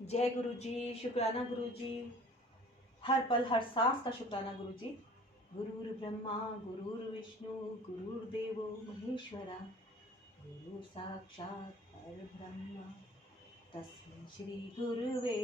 जय गुरु जी, शुक्राना गुरु जी, हर पल हर सांस का शुक्राना गुरु जी। गुरुर् ब्रह्मा गुरुर्विष्णु गुरुर्देवो महेश्वरा, गुरु साक्षात परब्रह्म तस्मै श्री गुरुवे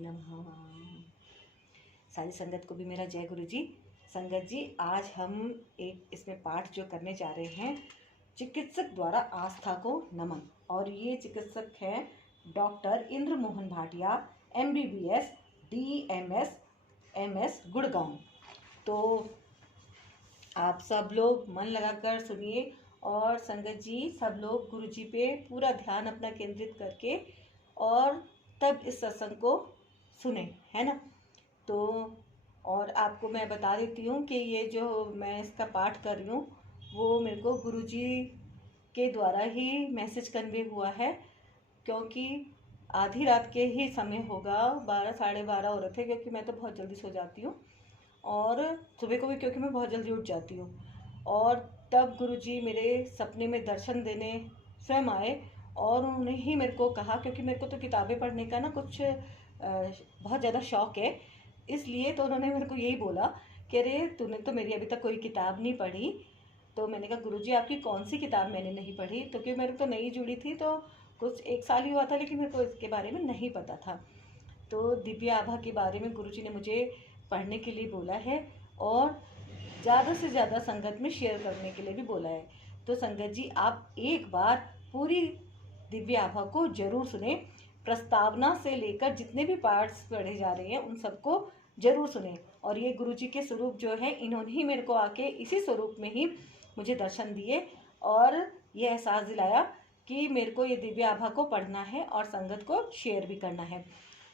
नमः। सारी संगत को भी मेरा जय गुरु जी। संगत जी, आज हम एक इसमें पाठ जो करने जा रहे हैं, चिकित्सक द्वारा आस्था को नमन। और ये चिकित्सक हैं doctor Indra Mohan Bhatia, MBBS DMS MS Gurgaon. तो आप सब लोग मन लगाकर सुनिए और संगत जी सब लोग गुरु जी पे पूरा ध्यान अपना केंद्रित करके और तब इस सत्संग को सुने, है ना। तो और आपको मैं बता देती हूँ कि ये जो मैं इसका पाठ कर रही हूँ वो मेरे को गुरु जी के द्वारा ही मैसेज कन्वे हुआ है, क्योंकि आधी रात के ही समय होगा, 12 साढ़े 12 हो रहे थे, क्योंकि मैं तो बहुत जल्दी सो जाती हूँ और सुबह को भी क्योंकि मैं बहुत जल्दी उठ जाती हूँ। और तब गुरुजी मेरे सपने में दर्शन देने स्वयं आए और उन्होंने ही मेरे को कहा, क्योंकि मेरे को तो किताबें पढ़ने का ना कुछ बहुत ज़्यादा शौक़ है, इसलिए तो उन्होंने मेरे को यही बोला कि अरे तूने तो मेरी अभी तक कोई किताब नहीं पढ़ी। तो मैंने कहा गुरुजी आपकी कौन सी किताब मैंने नहीं पढ़ी, तो क्योंकि मेरे तो नई जुड़ी थी, तो कुछ 1 साल ही हुआ था, लेकिन मेरे को इसके बारे में नहीं पता था। तो दिव्य आभा के बारे में गुरुजी ने मुझे पढ़ने के लिए बोला है और ज़्यादा से ज़्यादा संगत में शेयर करने के लिए भी बोला है। तो संगत जी आप एक बार पूरी दिव्य आभा को जरूर सुने, प्रस्तावना से लेकर जितने भी पार्ट्स पढ़े जा रहे हैं उन सबको जरूर सुने। और ये गुरुजी के स्वरूप जो है, इन्होंने ही मेरे को आके इसी स्वरूप में ही मुझे दर्शन दिए और ये एहसास दिलाया कि मेरे को ये दिव्य आभा को पढ़ना है और संगत को शेयर भी करना है।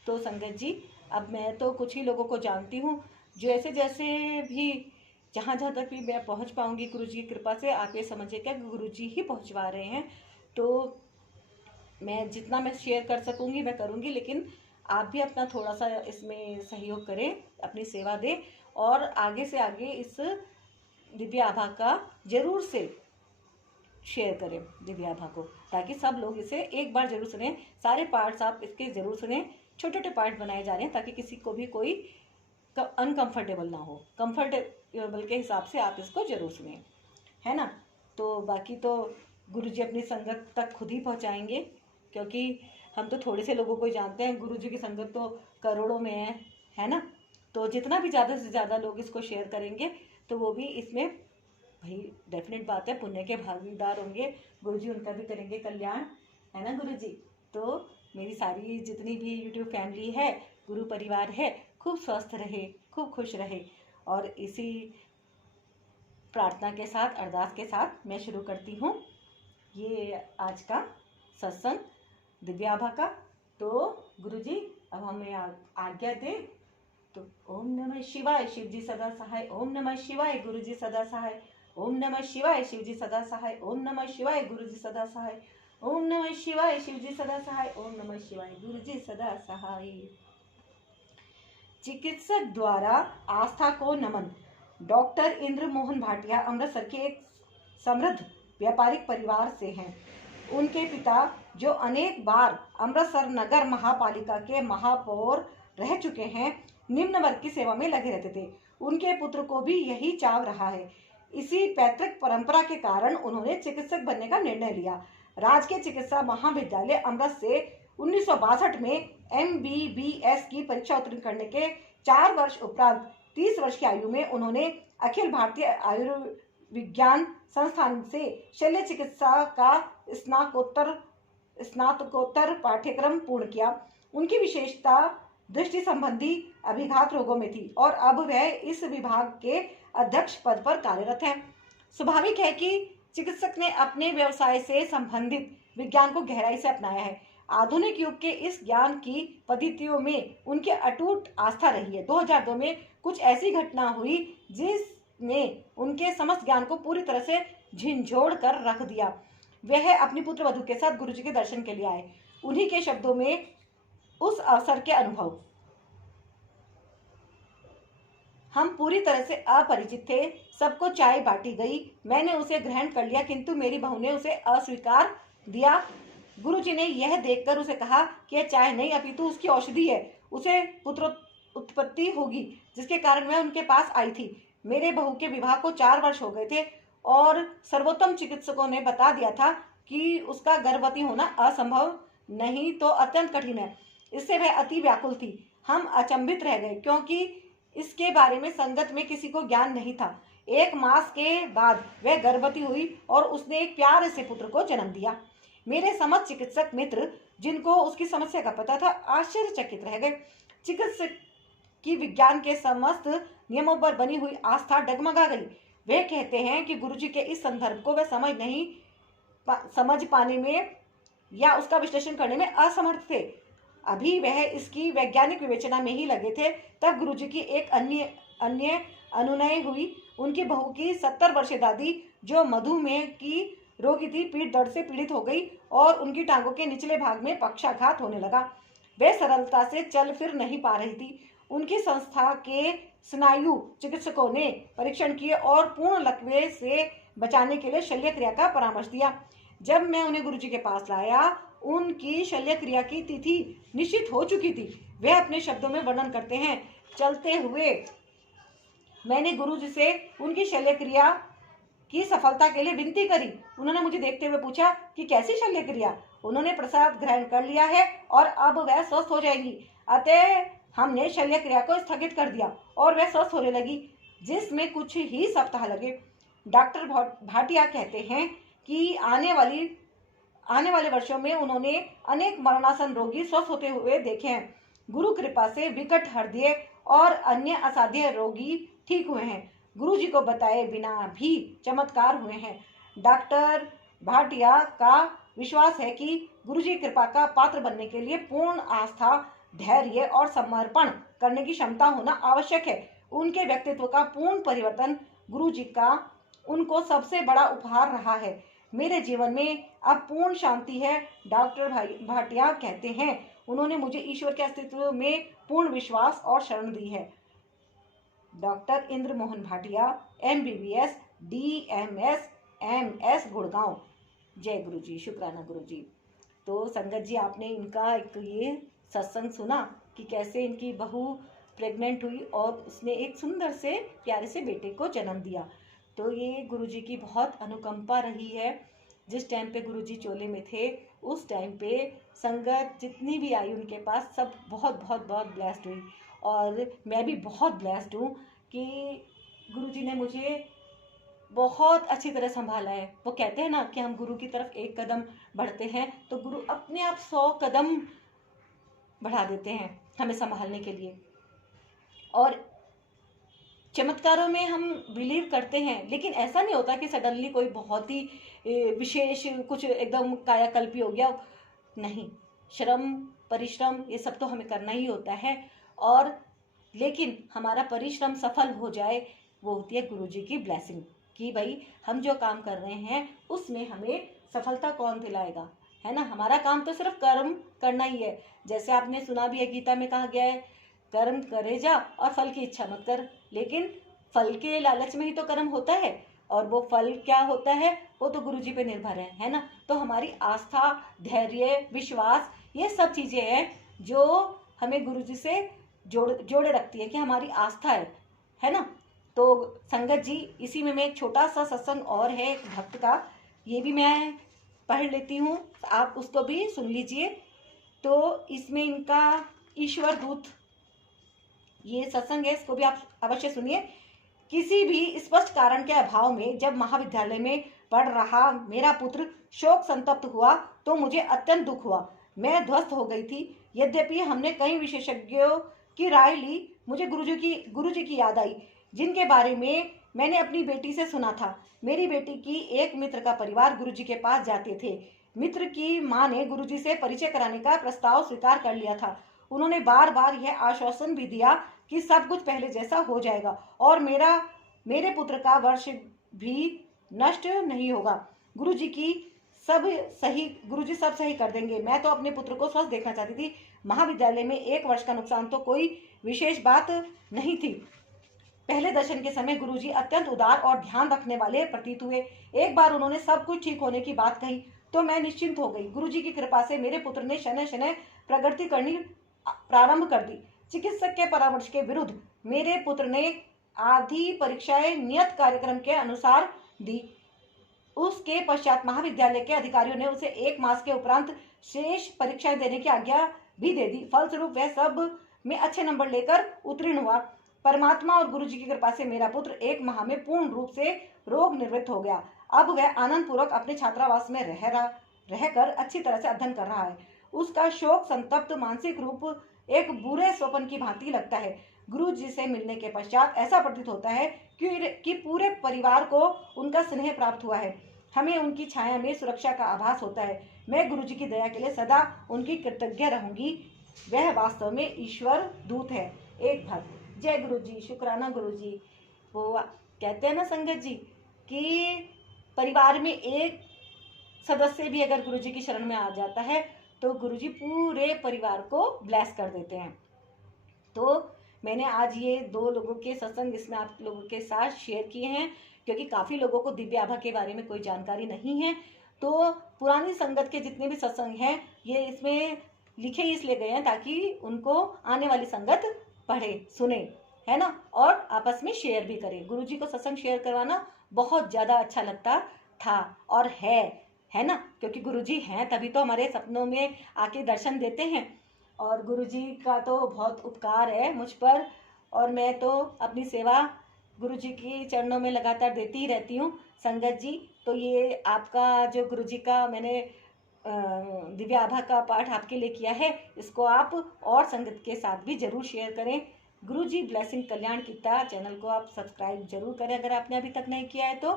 तो संगत जी अब मैं तो कुछ ही लोगों को जानती हूँ, जैसे जैसे भी जहाँ जहाँ तक भी मैं पहुँच पाऊँगी गुरु जी की कृपा से, आप ये समझिए क्या गुरु जी ही पहुँचवा रहे हैं। तो मैं जितना मैं शेयर कर सकूँगी मैं करूँगी, लेकिन आप भी अपना थोड़ा सा इसमें सहयोग करें, अपनी सेवा दें और आगे से आगे इस दिव्य आभा का जरूर से शेयर करें दिव्य आभा को, ताकि सब लोग इसे एक बार जरूर सुने। सारे पार्ट्स आप इसके ज़रूर सुने, छोटे छोटे पार्ट बनाए जा रहे हैं ताकि किसी को भी कोई अनकंफर्टेबल ना हो, कंफर्टेबल के हिसाब से आप इसको ज़रूर सुने, है ना। तो बाकी तो गुरु जी अपनी संगत तक खुद ही पहुंचाएंगे, क्योंकि हम तो थोड़े से लोगों को ही जानते हैं, गुरु जी की संगत तो करोड़ों में है ना। तो जितना भी ज़्यादा से ज़्यादा लोग इसको शेयर करेंगे तो वो भी इसमें भाई डेफिनेट बात है पुण्य के भागीदार होंगे, गुरुजी उनका भी करेंगे कल्याण, है ना गुरुजी। तो मेरी सारी जितनी भी यूट्यूब फैमिली है, गुरु परिवार है, खूब स्वस्थ रहे, खूब खुश रहे। और इसी प्रार्थना के साथ, अरदास के साथ मैं शुरू करती हूँ ये आज का सत्संग दिव्य आभा का। तो गुरुजी अब हमें आज्ञा दें। तो ओम नमः शिवाय, शिव जी सदा सहाय। ओम नमः शिवाय, गुरु जी सदा सहाय। ओम नमः शिवाय, शिव जी सदा सहाय। ओम नमः शिवाय, गुरु जी सदा सहाय। ओम नमः शिवाय, शिव जी सदा सहाय। ओम नमः शिवाय, गुरु जी सदा सहाय। चिकित्सक द्वारा आस्था को नमन। डॉक्टर इंद्र मोहन भाटिया अमृतसर के एक समृद्ध व्यापारिक परिवार से हैं। उनके पिता, जो अनेक बार अमृतसर नगर महापालिका के महापौर रह चुके हैं, निम्न वर्ग की सेवा में लगे रहते थे। उनके पुत्र को भी यही चाव रहा है। इसी पैतृक परंपरा के कारण उन्होंने चिकित्सक बनने का निर्णय लिया। राजकीय चिकित्सा महाविद्यालय अमृत से 1962 में MBBS की परीक्षा उत्तीर्ण करने के 4 वर्ष उपरांत 30 वर्ष की आयु में उन्होंने अखिल भारतीय आयुर्विज्ञान संस्थान से शल्य चिकित्सा का स्नातकोत्तर पाठ्यक्रम पूर्ण किया। उनकी विशेषता दृष्टि संबंधी अभिघात रोगों में थी और अब वह इस विभाग के अध्यक्ष पद पर कार्यरत हैं। स्वाभाविक है कि चिकित्सक ने अपने व्यवसाय से संबंधित विज्ञान को गहराई से अपनाया है। आधुनिक युग के इस ज्ञान की पद्धतियों में उनकी अटूट आस्था रही है। 2002 में कुछ ऐसी घटना हुई जिसने उनके समस्त ज्ञान को पूरी तरह से झिंझोड़ कर रख दिया। वह अपनी पुत्र वधू के साथ गुरुजी के दर्शन के लिए आए। उन्हीं के शब्दों में उस अवसर के अनुभव। हम पूरी तरह से अपरिचित थे। सबको चाय बांटी गई, मैंने उसे ग्रहण कर लिया, किंतु मेरी बहू ने उसे अस्वीकार दिया। गुरुजी ने यह देखकर उसे कहा कि यह चाय नहीं अपितु उसकी औषधि है, उसे पुत्र उत्पत्ति होगी, जिसके कारण मैं उनके पास आई थी। मेरे बहू के विवाह को 4 वर्ष हो गए थे और सर्वोत्तम चिकित्सकों ने बता दिया था कि उसका गर्भवती होना असंभव नहीं तो अत्यंत कठिन है। इससे वह अति व्याकुल थी। हम अचंभित रह गए क्योंकि इसके बारे में संगत में किसी को ज्ञान नहीं था। 1 मास के बाद वह गर्भवती हुई और उसने एक प्यारे से पुत्र को जन्म दिया। मेरे समस्त चिकित्सक मित्र, जिनको उसकी समस्या का पता था, आश्चर्यचकित रह गए। चिकित्सक की विज्ञान के समस्त नियमों पर बनी हुई आस्था डगमगा गई। वे कहते हैं कि गुरुजी के इस संदर्भ को वे समझ पाने में या उसका विश्लेषण करने में असमर्थ थे। अभी वह इसकी वैज्ञानिक विवेचना में ही लगे थे, तब गुरुजी की एक अन्य अनुनय हुई। उनकी बहू की 70 वर्षीय दादी, जो मधुमेह की रोगी थी, पीठ दर्द से पीड़ित हो गई और उनकी टांगों के निचले भाग में पक्षाघात होने लगा। वे सरलता से चल फिर नहीं पा रही थी। उनकी संस्था के स्नायु चिकित्सकों ने परीक्षण किए और पूर्ण लकवे से बचाने के लिए शल्य क्रिया का परामर्श दिया। जब मैं उन्हें गुरुजी के पास लाया, उनकी शल्य क्रिया की तिथि निश्चित हो चुकी थी। वे अपने शब्दों में वर्णन करते हैं, चलते हुए मैंने गुरुजी से उनकी शल्य क्रिया की सफलता के लिए विनती करी। उन्होंने मुझे देखते हुए पूछा कि कैसी शल्य क्रिया। उन्होंने प्रसाद ग्रहण कर लिया है और अब वह स्वस्थ हो जाएंगी। अतः हमने शल्य क्रिया को स्थगित कर दिया और वह स्वस्थ होने लगी, जिसमें कुछ ही सप्ताह लगे। डॉक्टर भाटिया कहते हैं कि आने वाले वर्षों में उन्होंने अनेक मरणासन रोगी स्वस्थ होते हुए देखे हैं। गुरु कृपा से विकट हृदय और अन्य असाध्य रोगी ठीक हुए हैं। गुरुजी को बताए बिना भी चमत्कार हुए हैं। डॉक्टर भाटिया का विश्वास है कि गुरुजी कृपा का पात्र बनने के लिए पूर्ण आस्था, धैर्य और समर्पण करने की क्षमता होना आवश्यक है। उनके व्यक्तित्व का पूर्ण परिवर्तन गुरुजी का उनको सबसे बड़ा उपहार रहा है। मेरे जीवन में अब पूर्ण शांति है। डॉक्टर भाटिया कहते हैं, उन्होंने मुझे ईश्वर के अस्तित्व में पूर्ण विश्वास और शरण दी है। Doctor Indra Mohan Bhatia, MBBS, DMS, MS, Gurgaon. जय गुरुजी, शुक्राना गुरुजी। तो संगत जी, आपने इनका एक ये सत्संग सुना कि कैसे इनकी बहू प्रेग्नेंट हुई और उसने एक सुंदर से प्यारे से बेटे को जन्म दिया। तो ये गुरुजी की बहुत अनुकंपा रही है। जिस टाइम पे गुरुजी चोले में थे, उस टाइम पे संगत जितनी भी आई उनके पास, सब बहुत बहुत बहुत ब्लेस्ड हुई। और मैं भी बहुत ब्लेस्ड हूँ कि गुरुजी ने मुझे बहुत अच्छी तरह संभाला है। वो कहते हैं ना कि हम गुरु की तरफ एक कदम बढ़ते हैं तो गुरु अपने आप 100 कदम बढ़ा देते हैं हमें संभालने के लिए। और चमत्कारों में हम बिलीव करते हैं, लेकिन ऐसा नहीं होता कि सडनली कोई बहुत ही विशेष कुछ एकदम कायाकल्पी हो गया। नहीं, श्रम परिश्रम ये सब तो हमें करना ही होता है, और लेकिन हमारा परिश्रम सफल हो जाए, वो होती है गुरुजी की ब्लेसिंग कि भाई हम जो काम कर रहे हैं उसमें हमें सफलता कौन दिलाएगा, है ना। हमारा काम तो सिर्फ कर्म करना ही है। जैसे आपने सुना भी है, गीता में कहा गया है, कर्म करे जा और फल की इच्छा मत कर। लेकिन फल के लालच में ही तो कर्म होता है, और वो फल क्या होता है वो तो गुरुजी पे निर्भर है ना। तो हमारी आस्था, धैर्य, विश्वास, ये सब चीजें हैं जो हमें गुरुजी से जोड़े रखती है कि हमारी आस्था है ना। तो संगत जी, इसी में मैं एक छोटा सा सत्संग और है एक भक्त का, ये भी मैं पढ़ लेती हूँ, आप उसको भी सुन लीजिए। तो इसमें इनका ईश्वर दूत ये सत्संग है, इसको भी आप अवश्य सुनिए। किसी भी स्पष्ट कारण के अभाव में जब महाविद्यालय में पढ़ रहा मेरा पुत्र शोक संतप्त हुआ तो मुझे अत्यंत दुख हुआ। मैं ध्वस्त हो गई थी। यद्यपि हमने कई विशेषज्ञों की राय ली, मुझे गुरुजी की याद आई, जिनके बारे में मैंने अपनी बेटी से सुना था। मेरी बेटी की एक मित्र का परिवार गुरुजी के पास जाते थे। मित्र की माँ ने गुरुजी से परिचय कराने का प्रस्ताव स्वीकार कर लिया था। उन्होंने बार बार यह आश्वासन भी दिया कि सब कुछ पहले जैसा हो जाएगा और मेरे पुत्र का वर्ष भी नष्ट नहीं होगा। गुरुजी सब सही कर देंगे। मैं तो अपने पुत्र को स्वस्थ देखना चाहती थी। महाविद्यालय में 1 वर्ष का नुकसान तो कोई विशेष बात नहीं थी। पहले दर्शन के समय गुरुजी अत्यंत उदार और ध्यान रखने वाले प्रतीत हुए। एक बार उन्होंने सब कुछ ठीक होने की बात कही तो मैं निश्चिंत हो गई। गुरुजी की कृपा से मेरे पुत्र ने शनय शनय प्रगति करनी प्रारंभ कर दी। चिकित्सक के परामर्श के विरुद्ध मेरे पुत्र ने आधी परीक्षाएं नियत कार्यक्रम के अनुसार दी। उसके पश्चात महाविद्यालय के अधिकारियों ने उसे 1 मास के उपरांत शेष परीक्षाएं देने की आज्ञा भी दे दी। फलस्वरूप वह सब में अच्छे नंबर लेकर उत्तीर्ण हुआ। परमात्मा और गुरुजी की कृपा से मेरा पुत्र 1 माह में पूर्ण रूप से रोग निवृत्त हो गया। अब वह आनंद पूर्वक अपने छात्रावास में रहकर अच्छी तरह से अध्ययन कर रहा है। उसका शोक संतप्त मानसिक रूप एक बुरे स्वप्न की भांति लगता है। गुरु जी से मिलने के पश्चात ऐसा प्रतीत होता है कि पूरे परिवार को उनका स्नेह प्राप्त हुआ है। हमें उनकी छाया में सुरक्षा का आभास होता है। मैं गुरु जी की दया के लिए सदा उनकी कृतज्ञ रहूंगी। वह वास्तव में ईश्वर दूत है। एक भक्त। जय गुरु जी, शुक्राना गुरु जी। वो कहते हैं ना संगत जी कि परिवार में एक सदस्य भी अगर गुरु जी की शरण में आ जाता है तो गुरु जी पूरे परिवार को ब्लेस कर देते हैं। तो मैंने आज ये 2 लोगों के सत्संग इसमें आप लोगों के साथ शेयर किए हैं, क्योंकि काफ़ी लोगों को दिव्य आभा के बारे में कोई जानकारी नहीं है। तो पुरानी संगत के जितने भी सत्संग हैं ये इसमें लिखे इसलिए गए हैं ताकि उनको आने वाली संगत पढ़े सुने, है ना, और आपस में शेयर भी करें। गुरु जी को सत्संग शेयर करवाना बहुत ज़्यादा अच्छा लगता था और है ना, क्योंकि गुरु जी हैं तभी तो हमारे सपनों में आके दर्शन देते हैं। और गुरु जी का तो बहुत उपकार है मुझ पर, और मैं तो अपनी सेवा गुरु जी की चरणों में लगातार देती ही रहती हूँ संगत जी। तो ये आपका जो गुरु जी का मैंने दिव्य आभा का पाठ आपके लिए किया है, इसको आप और संगत के साथ भी जरूर शेयर करें। गुरु जी ब्लेसिंग कल्याण कीता चैनल को आप सब्सक्राइब जरूर करें अगर आपने अभी तक नहीं किया है तो।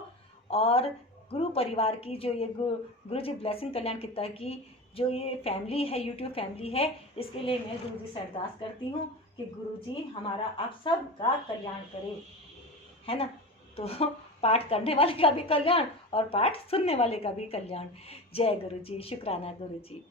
और गुरु परिवार की जो ये गुरु जी ब्लेसिंग कल्याण कीता की जो ये फैमिली है, यूट्यूब फैमिली है, इसके लिए मैं गुरु जी से अरदास करती हूँ कि गुरु जी हमारा आप सब का कल्याण करें, है ना। तो पाठ करने वाले का भी कल्याण और पाठ सुनने वाले का भी कल्याण। जय गुरु जी, शुक्राना गुरु जी।